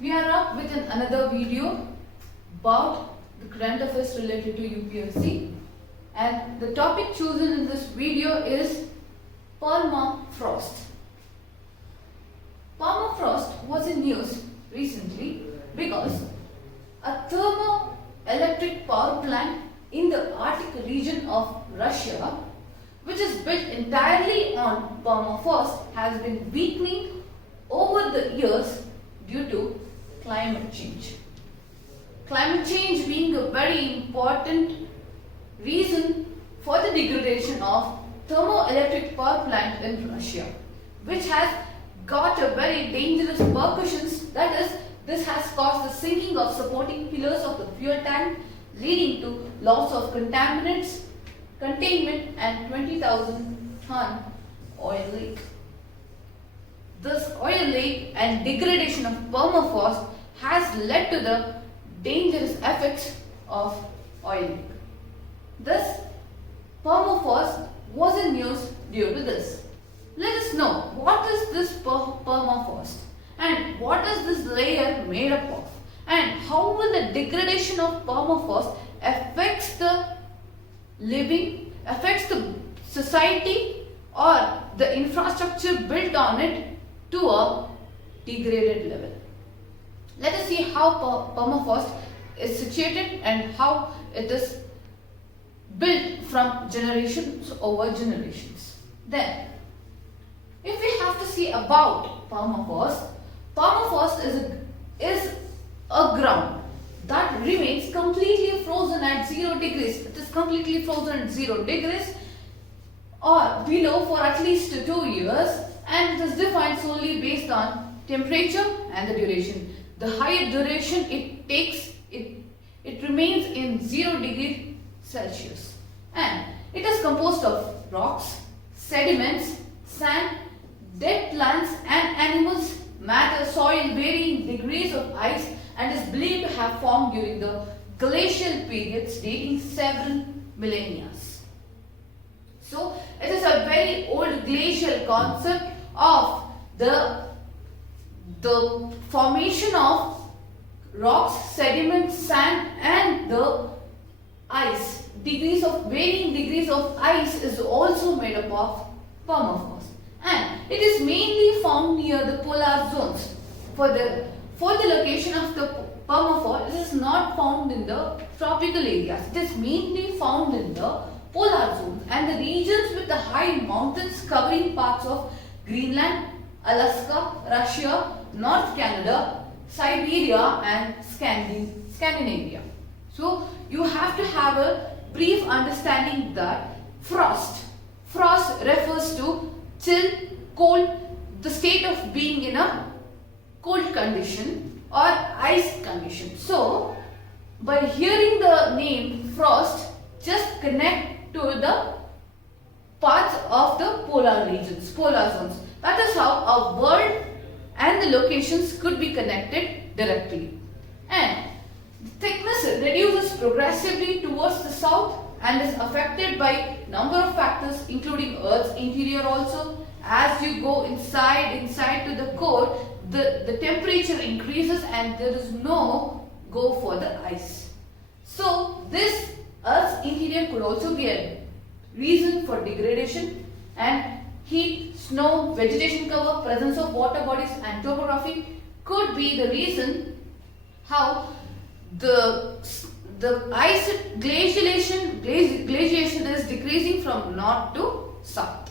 We are up with another video about the current affairs related to UPSC, and the topic chosen in this video is Permafrost. Permafrost was in news recently because a thermoelectric power plant in the Arctic region of Russia, which is built entirely on permafrost, has been weakening over the years due to climate change. Climate change being a very important reason for the degradation of thermoelectric power plant in Russia, which has got a very dangerous repercussions. That is, this has caused the sinking of supporting pillars of the fuel tank, leading to loss of contaminants, containment, and 20,000 ton oil leak. This oil leak and degradation of permafrost has led to the dangerous effects of oil leak. This permafrost was in news due to this. Let us know what is this permafrost and what is this layer made up of, and how will the degradation of permafrost affects the society or the infrastructure built on it to a degraded level. Let us see how permafrost is situated and how it is built from generations over generations. Then, if we have to see about permafrost, permafrost is a ground that remains completely frozen at 0 degrees. It is completely frozen at 0 degrees or below for at least 2 years, and it is defined solely based on temperature and the duration. The higher duration it takes, it remains in 0 degree Celsius, and it is composed of rocks, sediments, sand, dead plants and animals, matter, soil, varying degrees of ice, and is believed to have formed during the glacial periods dating several millennia. So it is a very old glacial concept of the formation of rocks, sediments, sand, and the ice. Varying degrees of ice is also made up of permafrost, and it is mainly found near the polar zones. For the location of the permafrost, it is not found in the tropical areas. It is mainly found in the polar zones and the regions with the high mountains covering parts of Greenland, Alaska, Russia, North Canada, Siberia, and Scandinavia. So you have to have a brief understanding that frost refers to chill, cold, the state of being in a cold condition or ice condition. So by hearing the name frost, just connect to the parts of the polar regions, polar zones. That is how a word and the locations could be connected directly. And the thickness reduces progressively towards the south and is affected by number of factors, including Earth's interior also. As you go inside to the core, the temperature increases and there is no go for the ice. So this Earth's interior could also be a reason for degradation, and heat, snow, vegetation cover, presence of water bodies, and topography could be the reason how the ice glaciation is decreasing from north to south.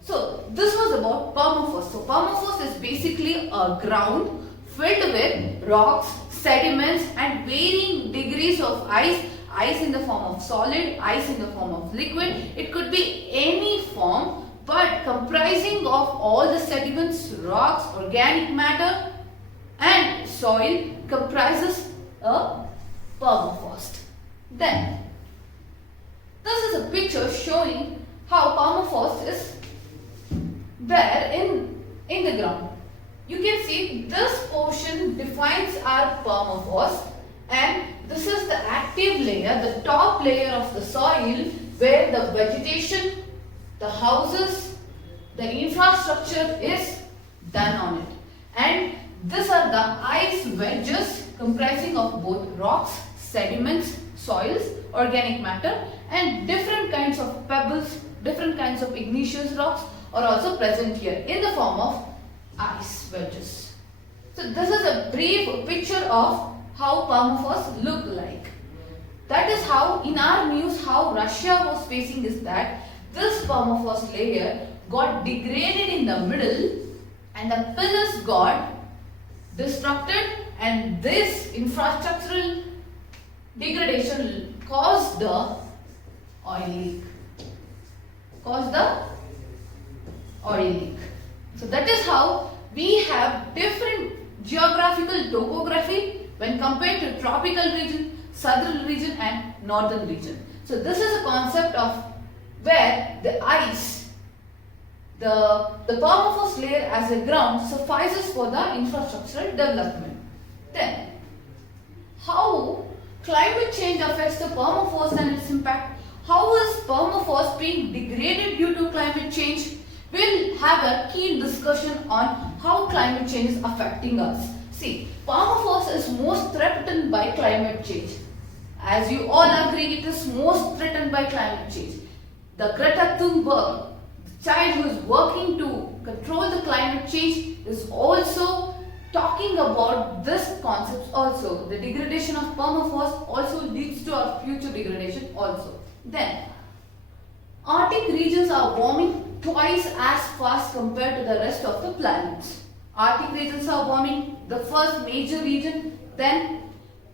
So this was about permafrost. So permafrost is basically a ground filled with rocks, sediments, and varying degrees of ice in the form of solid, ice in the form of liquid. It could be any form, but comprising of all the sediments, rocks, organic matter, and soil comprises a permafrost. Then, this is a picture showing how permafrost is there in the ground. You can see this portion defines our permafrost, and this is the active layer, the top layer of the soil, where the vegetation, the houses, the infrastructure is done on it. And These are the ice wedges comprising of both rocks, sediments, soils, organic matter, and different kinds of pebbles, different kinds of igneous rocks are also present here in the form of ice wedges. So this is a brief picture of how permafrost look like. That is how in our news how Russia was facing is that this permafrost layer got degraded in the middle and the pillars got destructed, and this infrastructural degradation caused the oil leak. So that is how we have different geographical topography when compared to tropical region, southern region and northern region. So this is a concept of where the ice, the permafrost layer as a ground suffices for the infrastructural development. Then, how climate change affects the permafrost and its impact? How is permafrost being degraded due to climate change? We'll have a keen discussion on how climate change is affecting us. See, permafrost is most threatened by climate change. As you all agree, it is most threatened by climate change. The Greta Thunberg, the child who is working to control the climate change, is also talking about this concept also. The degradation of permafrost also leads to our future degradation also. Then, Arctic regions are warming twice as fast compared to the rest of the planet. Arctic regions are warming, the first major region, then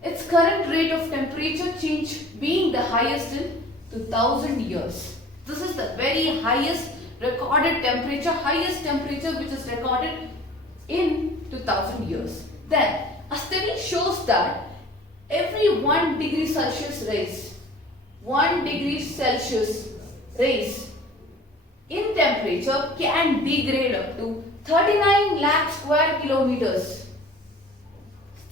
its current rate of temperature change being the highest in 2000 years. This is the very highest recorded temperature, highest temperature which is recorded in 2000 years. Then, a study shows that every 1 degree Celsius rise, 1 degree Celsius rise in temperature can degrade up to 39 lakh square kilometers.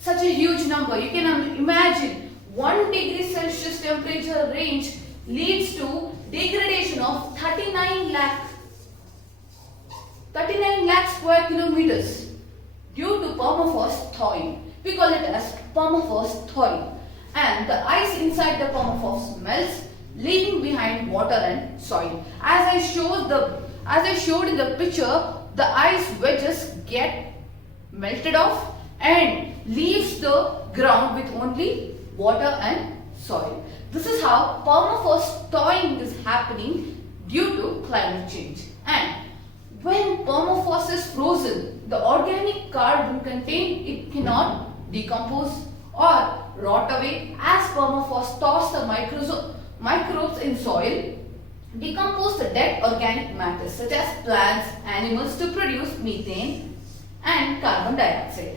Such a huge number. You can imagine 1 degree Celsius temperature range leads to degradation of 39 lakh square kilometers due to permafrost thawing. We call it as permafrost thawing. And the ice inside the permafrost melts, leaving behind water and soil. As I showed in the picture, the ice wedges get melted off and leaves the ground with only water and soil. This is how permafrost thawing is happening due to climate change. And when permafrost is frozen, the organic carbon contained it cannot decompose or rot away as permafrost thaws the microbes in soil, decompose the dead organic matter such as plants, animals to produce methane and carbon dioxide.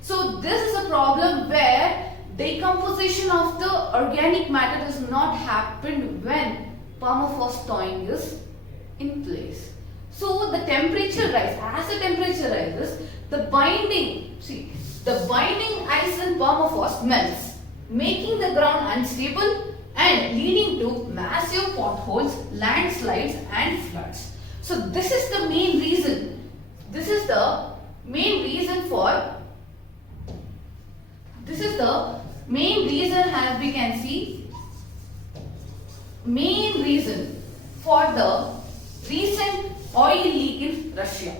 So this is a problem where decomposition of the organic matter does not happen when permafrost thawing is in place. So the temperature rises. As the temperature rises, the binding ice in permafrost melts, making the ground unstable and leading to massive potholes, landslides and floods. So this is the main reason. This is the main reason as we can see, main reason for the recent oil leak in Russia.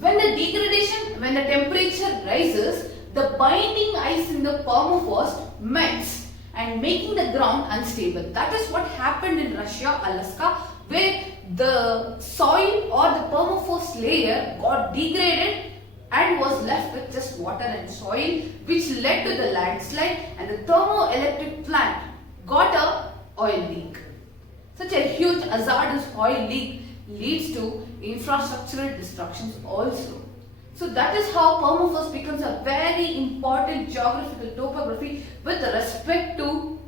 When the temperature rises, the binding ice in the permafrost melts and making the ground unstable. That is what happened in Russia, Alaska, where the soil or the permafrost layer got degraded and was left with just water and soil, which led to the landslide, and the thermoelectric plant got a oil leak. Such a huge hazardous oil leak leads to infrastructural destructions also. So that is how permafrost becomes a very important geographical topography with respect to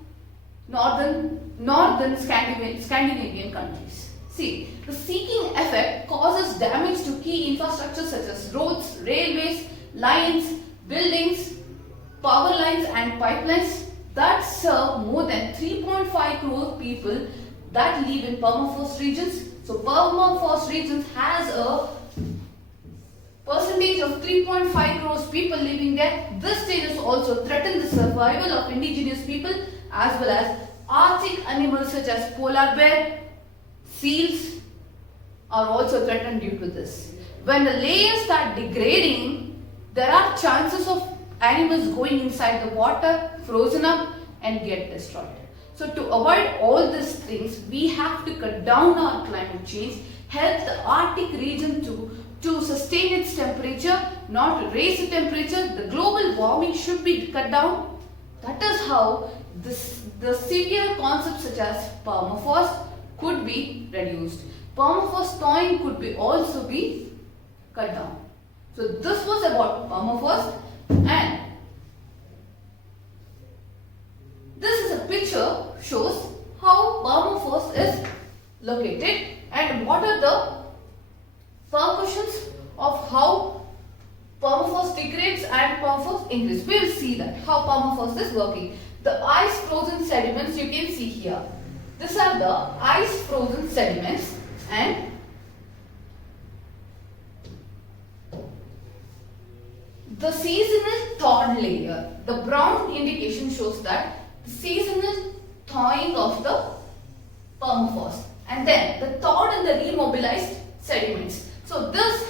northern Scandinavian countries. See, the sinking effect causes damage to key infrastructure such as roads, railways, lines, buildings, power lines and pipelines that serve more than 3.5 crore people that live in permafrost regions. So permafrost regions has a percentage of 3.5 crores people living there. This changes also threaten the survival of indigenous people as well as Arctic animals such as polar bear, seals are also threatened due to this. When the layers start degrading, there are chances of animals going inside the water, frozen up and get destroyed. So to avoid all these things, we have to cut down our climate change, help the Arctic region to sustain its temperature, not raise the temperature. The global warming should be cut down. That is how the severe concepts such as permafrost could be reduced. Permafrost thawing could be also be cut down. So this was about permafrost, and this is a picture shows how permafrost is located and what are the percussions of how permafrost degrades and permafrost increases. We will see that how permafrost is working. The ice frozen sediments you can see here. These are the ice frozen sediments, and the seasonal thawed layer. The brown indication shows that the seasonal thawing of the permafrost, and then the thawed and the remobilized sediments. So this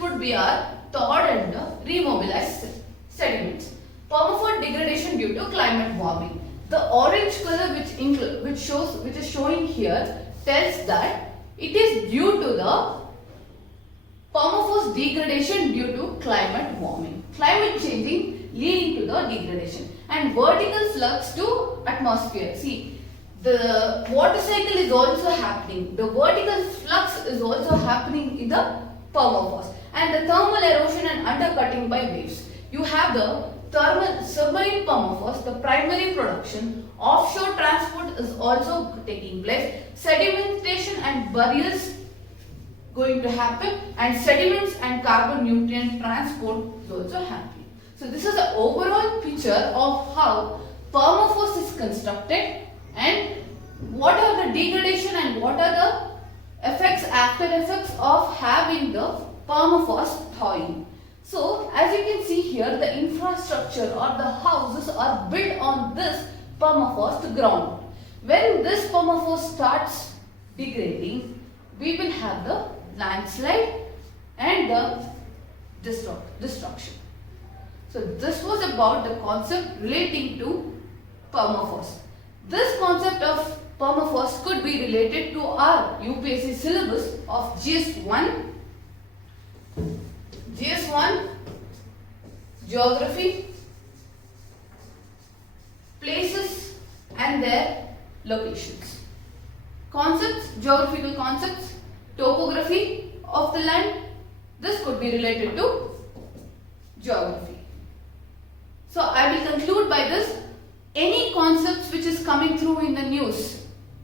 would be our thawed and the remobilized sediments. Permafrost degradation due to climate warming. The orange color which is showing here tells that it is due to the permafrost degradation due to climate warming. Climate changing leading to the degradation. And vertical flux to atmosphere. See, the water cycle is also happening. The vertical flux is also happening in the permafrost. And the thermal erosion and undercutting by waves. You have the thermal submarine permafrost, the primary production. Offshore transport is also taking place. Sedimentation and burials going to happen, and sediments and carbon nutrient transport is also happening. So this is the overall picture of how permafrost is constructed and what are the degradation and what are the effects, after effects of having the permafrost thawing. So as you can see here, the infrastructure or the houses are built on this permafrost ground. When this permafrost starts degrading, we will have the landslide and the destruction. So this was about the concept relating to permafrost. This concept of permafrost could be related to our UPSC syllabus of GS1, geography, places and their locations. Concepts, geographical concepts, topography of the land, this could be related to geography. So I will conclude by this. Any concepts which is coming through in the news,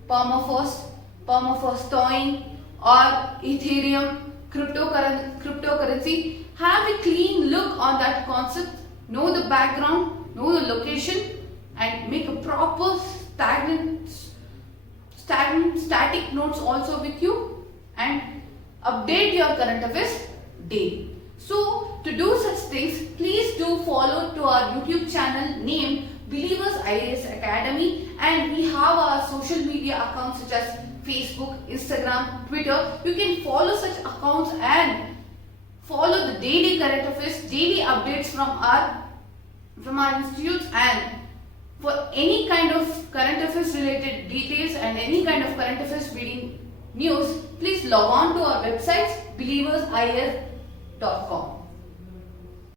permafrost thawing or Ethereum, cryptocurrency, have a clean look on that concept, know the background, know the location and make a proper static notes also with you and update your current affairs daily. So to do such things, please do follow to our YouTube channel named Believers IAS Academy, and we have our social media accounts such as Facebook, Instagram, Twitter. You can follow such accounts and follow the daily current affairs, daily updates from our institutes, and for any kind of current affairs related details and any kind of current affairs reading news, please log on to our website believersias.com.